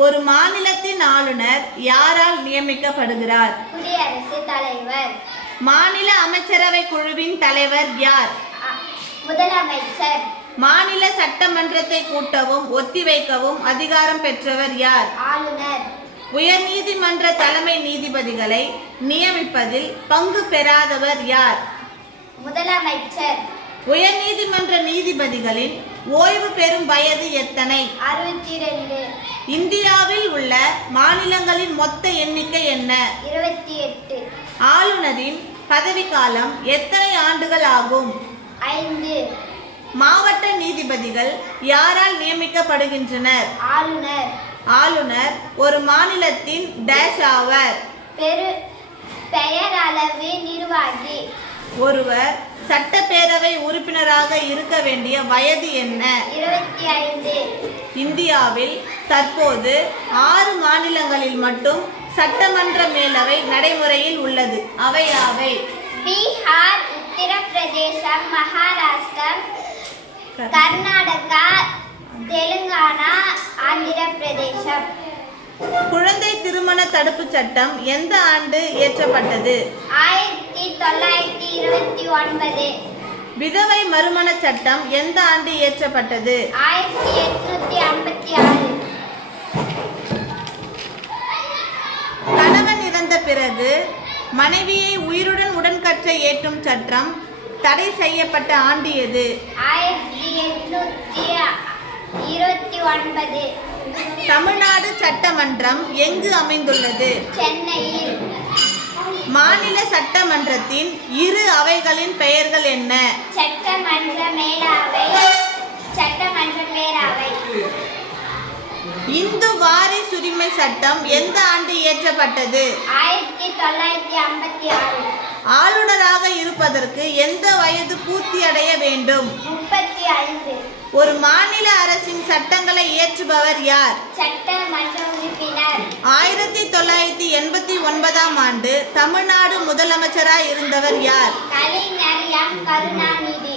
ஒரு மாநிலத்தின் ஆளுநர் யாரால் நியமிக்கப்படுகிறார்? குடியரசுத் தலைவர். மாநில அமைச்சரவை குழுவின் தலைவர் யார்? முதலமைச்சர். மாநில சட்டமன்றத்தை கூட்டவும் ஒத்திவைக்கவும் அதிகாரம் பெற்றவர் யார்? ஆளுநர். உயர்நீதிமன்ற தலைமை நீதிபதிகளை நியமிப்பதில் பங்கு பெறாதவர் யார்? முதலமைச்சர். உயர்நீதிமன்ற நீதிபதிகளின் ஓய்வு பெறும் வயது எத்தனை? 62. இந்தியாவில் உள்ள மாநிலங்களின் மொத்த எண்ணிக்கை என்ன? 28. ஆளுநரின் பதவிக்காலம் எத்தனை ஆண்டுகள் ஆகும்? 5. மாவட்ட நீதிபதிகள் யாரால் நியமிக்கப்படுகின்றனர்? ஆளுநர். ஆளுநர் ஒரு மாநிலத்தின் டேஷ் ஆவர். பெயரளவு நிர்வாகி. ஒருவர் சட்டப்பேரவை உறுப்பினராக இருக்க வேண்டிய வயது என்ன? 25. இந்தியாவில் தற்போது 6 மாநிலங்களில் மட்டும் சட்டமன்ற மேலவை நடைமுறையில் உள்ளது. அவை யாவை? பீகார், உத்தரப்பிரதேசம், மகாராஷ்டிரம், கர்நாடகா, தெலுங்கானா, ஆந்திர பிரதேசம். குழந்தை திருமண தடுப்பு சட்டம் எந்த ஆண்டு இயற்றப்பட்டது? 1929. விதவை மறுமண சட்டம் எந்த ஆண்டு இயற்றப்பட்டது? 1856. கணவன் இறந்த பிறகு மனைவியை உயிருடன் உடன்கற்றை ஏற்றும் சட்டம் தடை செய்யப்பட்ட ஆண்டு எது? 1829. தமிழ்நாடு சட்டமன்றம் எங்கு அமைந்துள்ளது? சென்னையில். மாநில சட்டமன்றத்தின் 2 அவைகளின் பெயர்கள் என்ன? சட்டமன்ற மேலவை, சட்டமன்ற பேரவை. இந்து வாரிசுரிமை சட்டம் எந்த ஆண்டு இயற்றப்பட்டது? 1956. ஆளுநராக இருப்பதற்கு எந்த வயது பூர்த்தியடைய வேண்டும்? 35. ஒரு மாநில அரசின் சட்டங்களை இயற்றுபவர் யார்? சட்டமன்ற உறுப்பினர். 1989ஆம் ஆண்டு தமிழ்நாடு முதலமைச்சராக இருந்தவர் யார்? கலைஞர் எம். கருணாநிதி.